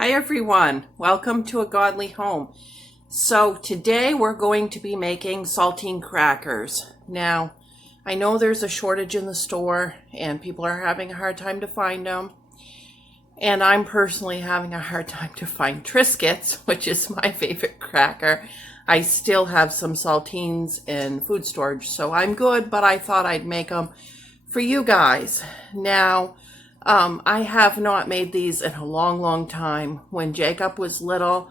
Hi everyone, welcome to A Godly Home. So today we're going to be making saltine crackers. Now, I know there's a shortage in the store and people are having a hard time to find them. And I'm personally having a hard time to find Triscuits, which is my favorite cracker. I still have some saltines in food storage, so I'm good, but I thought I'd make them for you guys. Now, I have not made these in a long time. When Jacob was little,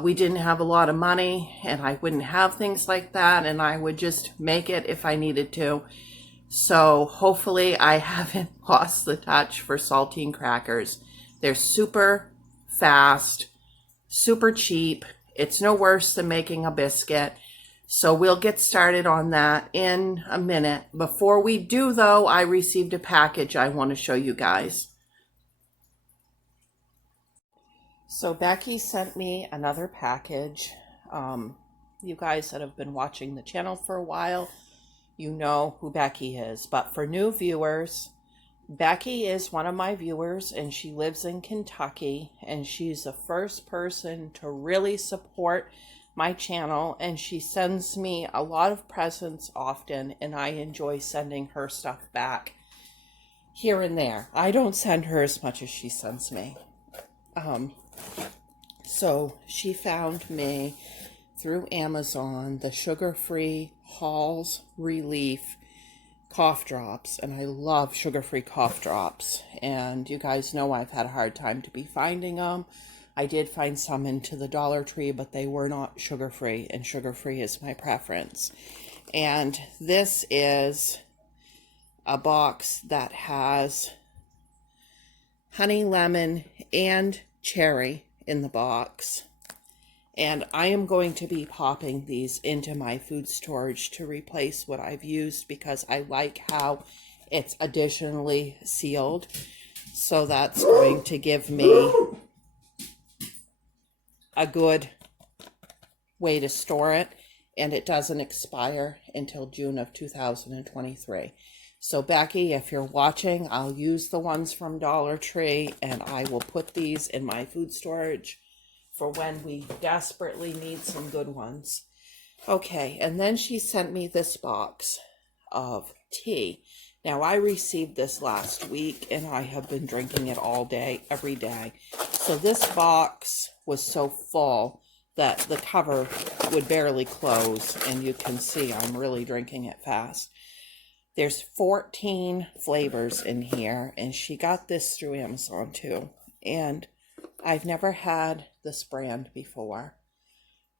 we didn't have a lot of money and I wouldn't have things like that, and I would just make it if I needed to. So hopefully I haven't lost the touch for saltine crackers. They're super fast, super cheap. It's no worse than making a biscuit. So we'll get started on that in a minute. Before we do though, I received a package I want to show you guys. So Becky sent me another package. You guys that have been watching the channel for a while, you know who Becky is. But for new viewers, Becky is one of my viewers and she lives in Kentucky, and she's the first person to really support my channel, and she sends me a lot of presents often, and I enjoy sending her stuff back here and there. I don't send her as much as she sends me. So she found me through Amazon the sugar-free Halls Relief cough drops, and I love sugar-free cough drops, and you guys know I've had a hard time to be finding them. I did find some into the Dollar Tree, but they were not sugar-free, and sugar-free is my preference. And this is a box that has honey, lemon, and cherry in the box. And I am going to be popping these into my food storage to replace what I've used, because I like how it's additionally sealed. So that's going to give me a good way to store it, and it doesn't expire until June of 2023. So Becky, if you're watching, I'll use the ones from Dollar Tree, and I will put these in my food storage for when we desperately need some good ones. Okay, and then she sent me this box of tea. Now, I received this last week, and I have been drinking it all day, every day. So this box was so full that the cover would barely close, and you can see I'm really drinking it fast. There's 14 flavors in here, and she got this through Amazon too. And I've never had this brand before,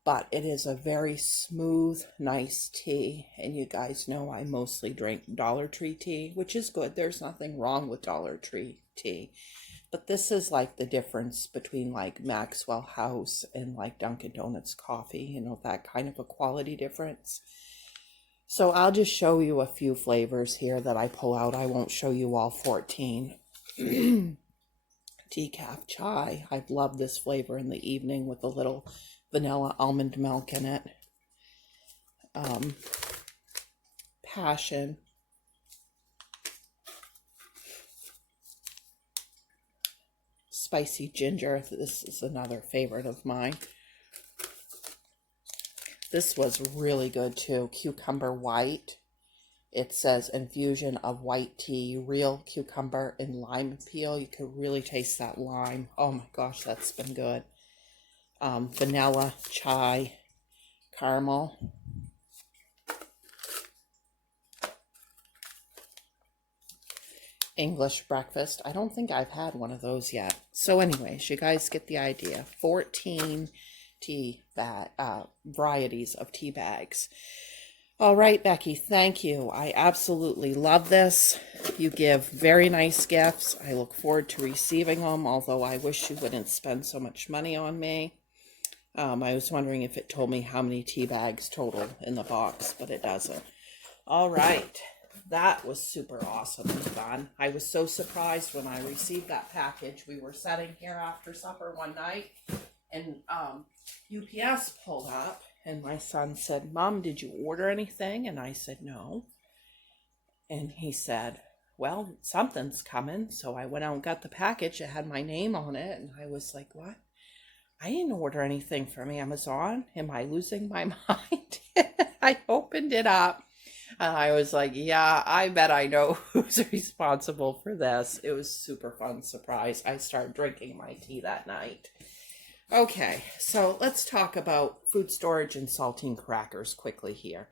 but it is a very smooth, nice tea. And you guys know I mostly drink Dollar Tree tea, which is good. There's nothing wrong with Dollar Tree tea. But this is like the difference between like Maxwell House and like Dunkin' Donuts coffee, you know, that kind of a quality difference. So I'll just show you a few flavors here that I pull out. I won't show you all 14. Decaf chai. I love this flavor in the evening with a little vanilla almond milk in it. Passion. Spicy ginger. This is another favorite of mine. This was really good too. Cucumber white. It says infusion of white tea, real cucumber and lime peel. You can really taste that lime. Oh my gosh, that's been good. Vanilla chai caramel. English breakfast. I don't think I've had one of those yet. So anyways, you guys get the idea. 14 varieties of tea bags. All right, Becky, thank you. I absolutely love this. You give very nice gifts. I look forward to receiving them, although I wish you wouldn't spend so much money on me. I was wondering if it told me how many tea bags total in the box, but it doesn't. All right. That was super awesome and fun. I was so surprised when I received that package. We were sitting here after supper one night, and UPS pulled up, and my son said, "Mom, did you order anything?" And I said, "No." And he said, well, something's coming. So I went out and got the package. It had my name on it. And I was like, what? I didn't order anything from Amazon. Am I losing my mind? I opened it up and I was like, yeah, I bet I know who's responsible for this. It was a super fun surprise. I started drinking my tea that night. Okay, so let's talk about food storage and saltine crackers quickly here.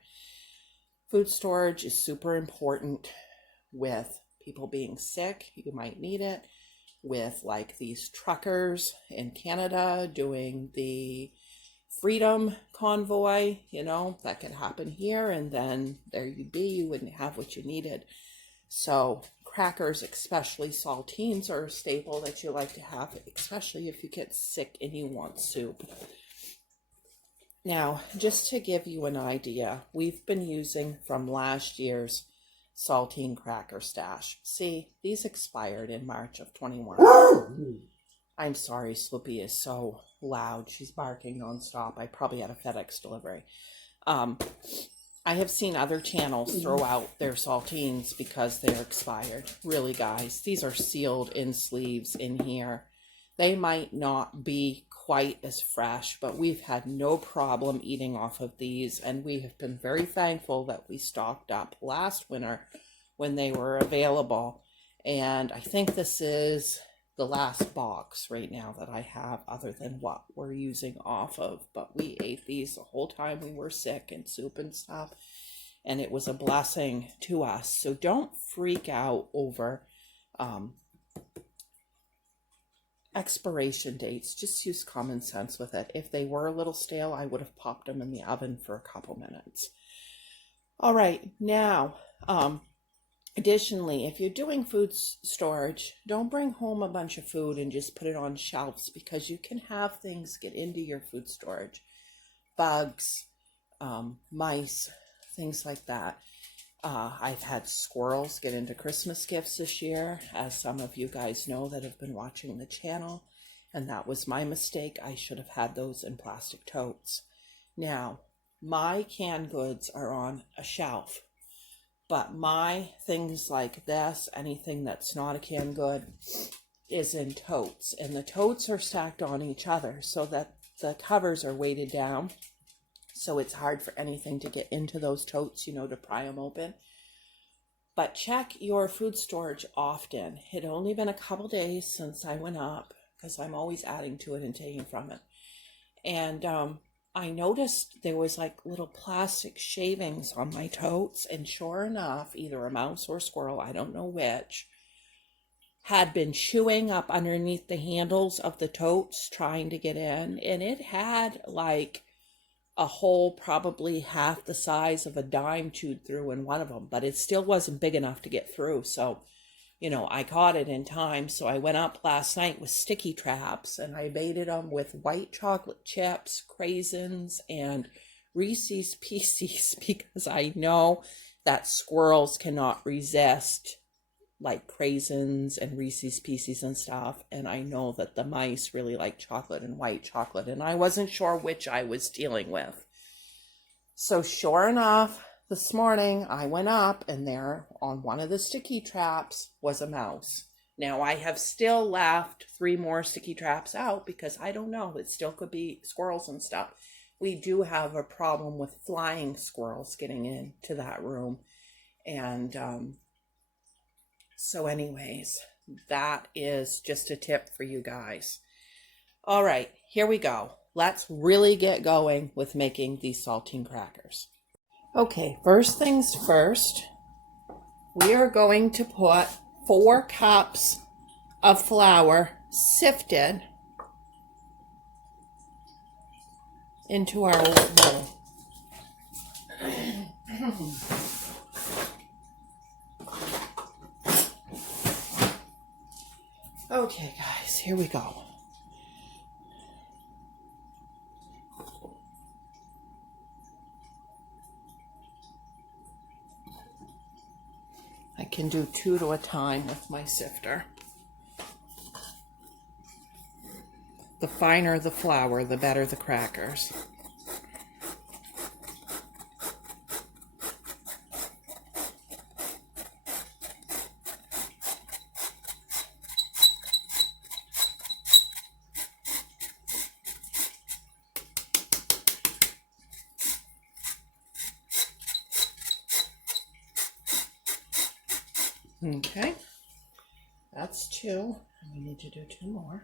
Food storage is super important with people being sick. You might need it. With like these truckers in Canada doing the Freedom Convoy, that could happen here, and then there you'd be, you wouldn't have what you needed. So crackers, especially saltines, are a staple that you like to have, especially if you get sick and you want soup. Now, just to give you an idea, we've been using from last year's saltine cracker stash. See, these expired in March of 21. I'm sorry, Slippy is so loud. She's barking nonstop. I probably had a FedEx delivery. I have seen other channels throw out their saltines because they're expired. Really, guys, these are sealed in sleeves in here. They might not be quite as fresh, but we've had no problem eating off of these, and we have been very thankful that we stocked up last winter when they were available. And I think this is the last box right now that I have other than what we're using off of, but we ate these the whole time we were sick and soup and stuff, and it was a blessing to us. So don't freak out over expiration dates. Just use common sense with it. If they were a little stale, I would have popped them in the oven for a couple minutes. All right, now additionally, if you're doing food storage, don't bring home a bunch of food and just put it on shelves, because you can have things get into your food storage. Bugs, mice, things like that. I've had squirrels get into Christmas gifts this year, as some of you guys know that have been watching the channel, and that was my mistake. I should have had those in plastic totes. Now, my canned goods are on a shelf, but my things like this, anything that's not a canned good, is in totes, and the totes are stacked on each other so that the covers are weighted down. So it's hard for anything to get into those totes, to pry them open. But check your food storage often. It had only been a couple days since I went up, because I'm always adding to it and taking from it. And I noticed there was like little plastic shavings on my totes. And sure enough, either a mouse or a squirrel, I don't know which, had been chewing up underneath the handles of the totes trying to get in. And it had like a hole probably half the size of a dime chewed through in one of them, but it still wasn't big enough to get through. So, I caught it in time. So I went up last night with sticky traps, and I baited them with white chocolate chips, craisins, and Reese's Pieces, because I know that squirrels cannot resist like craisins and Reese's Pieces and stuff, and I know that the mice really like chocolate and white chocolate, and I wasn't sure which I was dealing with. So sure enough, this morning I went up, and there on one of the sticky traps was a mouse. Now I have still left 3 more sticky traps out, because I don't know, it still could be squirrels and stuff. We do have a problem with flying squirrels getting into that room, and so anyways, that is just a tip for you guys. All right, here we go. Let's really get going with making these saltine crackers. Okay, first things first, we are going to put 4 cups of flour sifted into our bowl. Okay, guys, here we go. I can do 2 at a time with my sifter. The finer the flour, the better the crackers. Okay, that's 2. We need to do 2 more.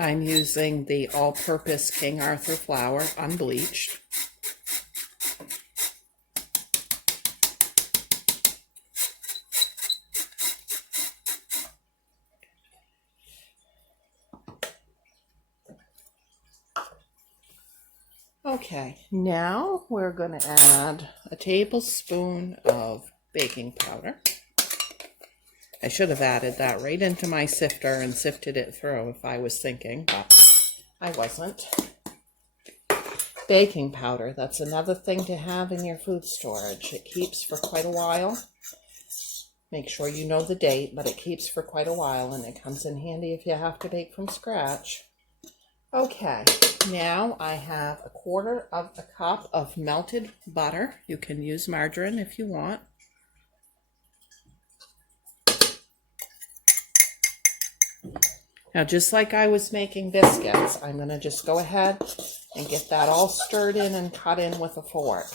I'm using the all-purpose King Arthur flour, unbleached. Okay, now we're going to add a tablespoon of baking powder. I should have added that right into my sifter and sifted it through if I was thinking, but I wasn't. Baking powder, that's another thing to have in your food storage. It keeps for quite a while. Make sure you know the date, but it keeps for quite a while, and it comes in handy if you have to bake from scratch. Okay, now I have 1/4 of a cup of melted butter. You can use margarine if you want. Now, just like I was making biscuits, I'm going to just go ahead and get that all stirred in and cut in with a fork.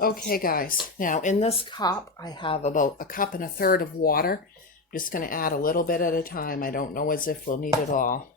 Okay guys, now in this cup I have about 1 1/4 cups of water. I'm just going to add a little bit at a time. I don't know as if we'll need it all.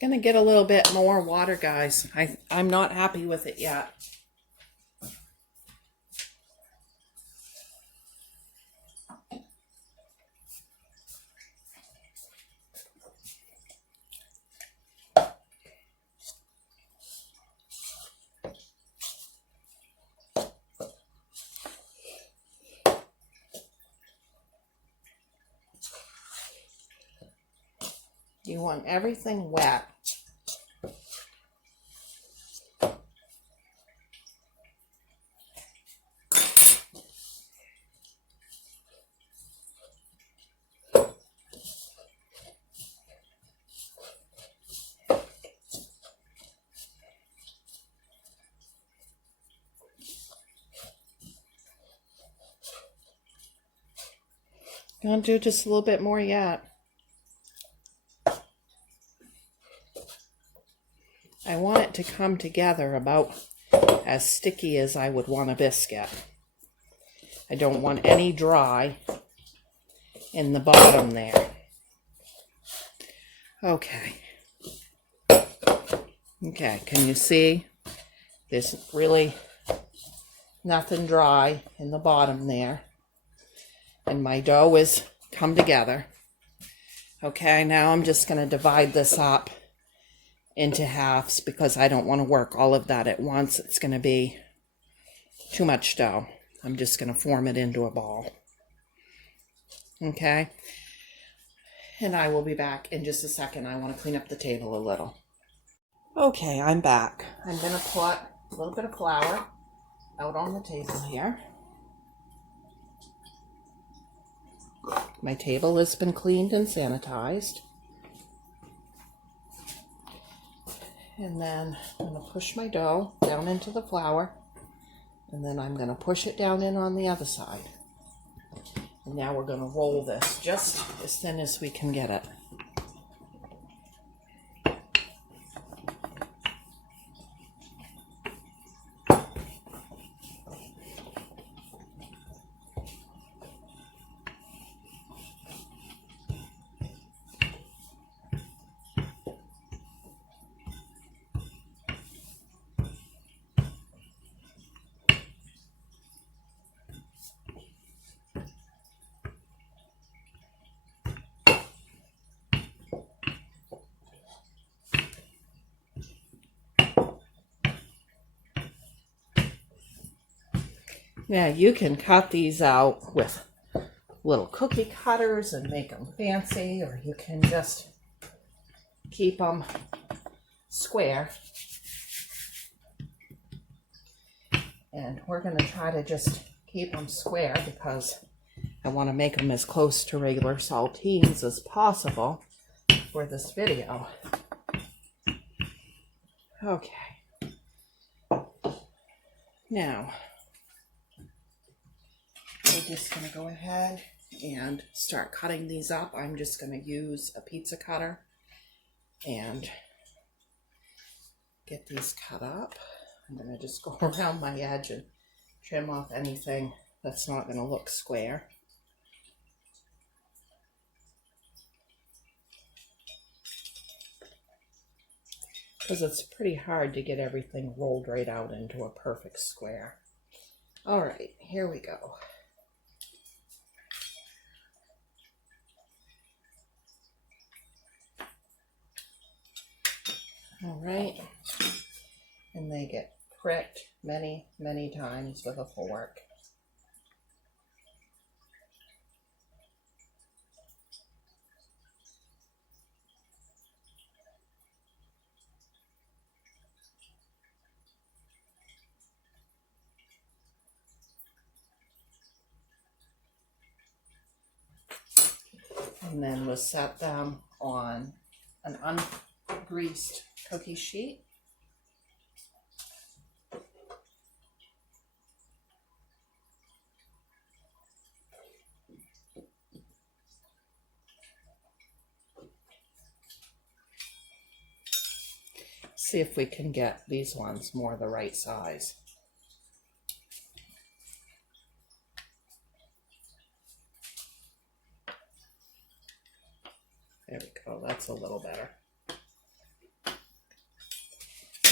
Gonna get a little bit more water, guys. I'm not happy with it yet. You want everything wet. Gonna do just a little bit more yet. I want it to come together about as sticky as I would want a biscuit. I don't want any dry in the bottom there. Okay. Okay, can you see? There's really nothing dry in the bottom there. And my dough is come together. Okay, now I'm just going to divide this up into halves because I don't want to work all of that at once. It's going to be too much dough. I'm just going to form it into a ball. Okay? And I will be back in just a second. I want to clean up the table a little. Okay, I'm back. I'm going to put a little bit of flour out on the table here. My table has been cleaned and sanitized. And then I'm going to push my dough down into the flour. And then I'm going to push it down in on the other side. And now we're going to roll this just as thin as we can get it. Now you can cut these out with little cookie cutters and make them fancy, or you can just keep them square. And we're going to try to just keep them square because I want to make them as close to regular saltines as possible for this video. Okay. Now, we're just going to go ahead and start cutting these up. I'm just going to use a pizza cutter and get these cut up. I'm going to just go around my edge and trim off anything that's not going to look square. Because it's pretty hard to get everything rolled right out into a perfect square. All right, here we go. All right, and they get pricked many, many times with a fork. And then we'll set them on an ungreased cookie sheet. See if we can get these ones more the right size. There we go, that's a little better.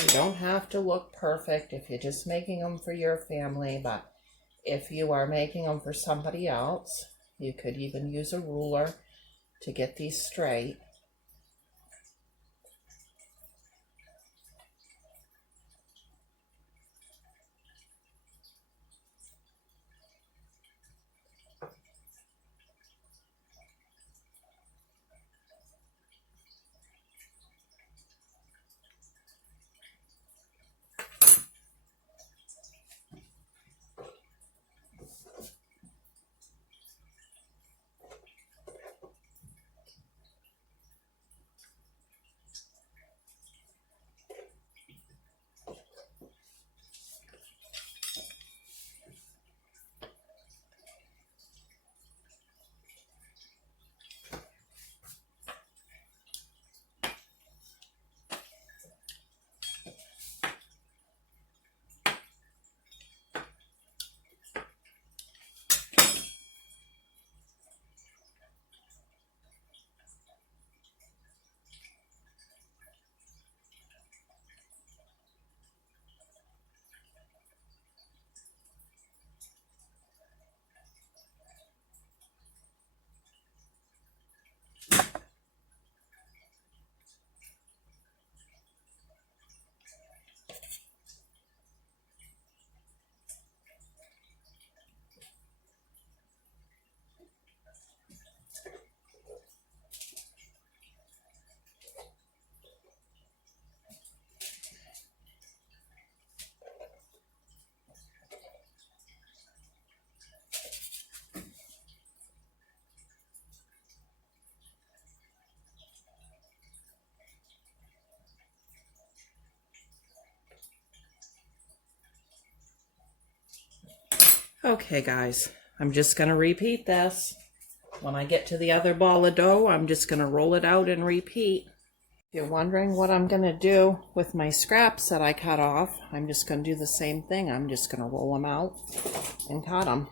You don't have to look perfect if you're just making them for your family, but if you are making them for somebody else, you could even use a ruler to get these straight. Okay, guys, I'm just going to repeat this. When I get to the other ball of dough, I'm just going to roll it out and repeat. If you're wondering what I'm going to do with my scraps that I cut off, I'm just going to do the same thing. I'm just going to roll them out and cut them.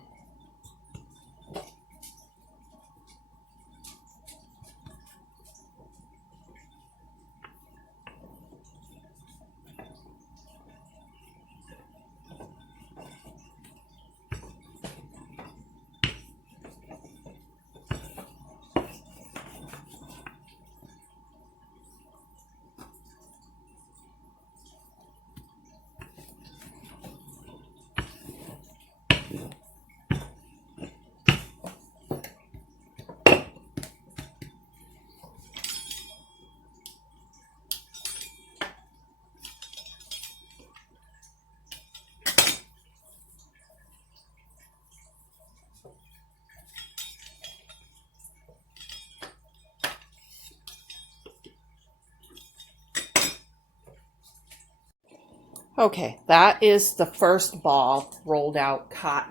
Okay, that is the first ball rolled out, cut,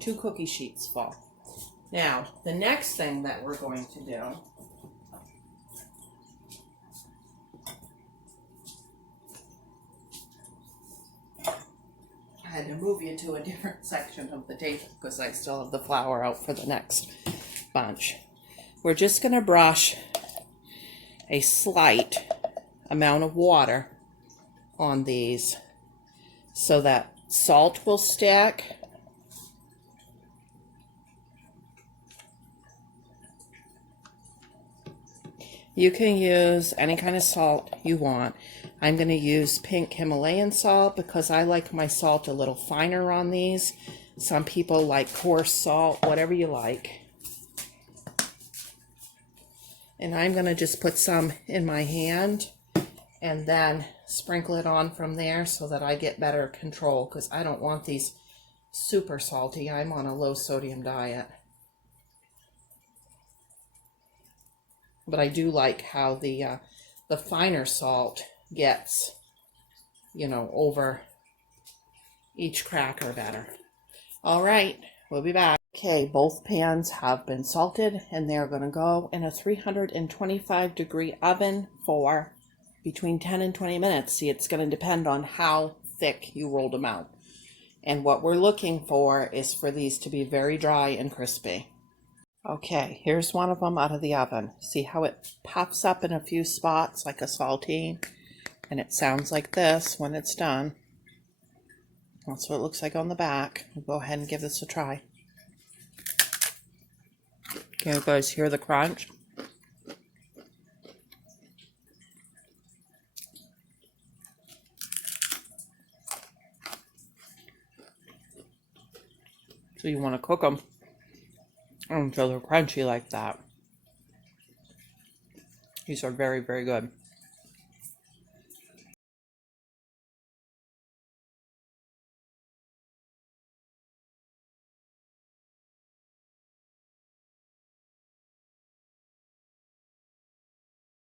2 cookie sheets full. Now, the next thing that we're going to do I had to move you to a different section of the table because I still have the flour out for the next bunch. We're just going to brush a slight amount of water on these so that salt will stick. You can use any kind of salt you want. I'm going to use pink Himalayan salt because I like my salt a little finer on these. Some people like coarse salt, whatever you like. And I'm going to just put some in my hand and then sprinkle it on from there so that I get better control because I don't want these super salty. I'm on a low sodium diet. But I do like how the finer salt gets, you know, over each cracker better. All right, we'll be back. Okay, both pans have been salted and they're going to go in a 325 degree oven for between 10 and 20 minutes. See, it's going to depend on how thick you rolled them out. And what we're looking for is for these to be very dry and crispy. Okay, here's one of them out of the oven. See how it puffs up in a few spots like a saltine? And it sounds like this when it's done. That's what it looks like on the back. We'll go ahead and give this a try. Can you guys hear the crunch? So you want to cook them until they're crunchy like that. These are very, very good.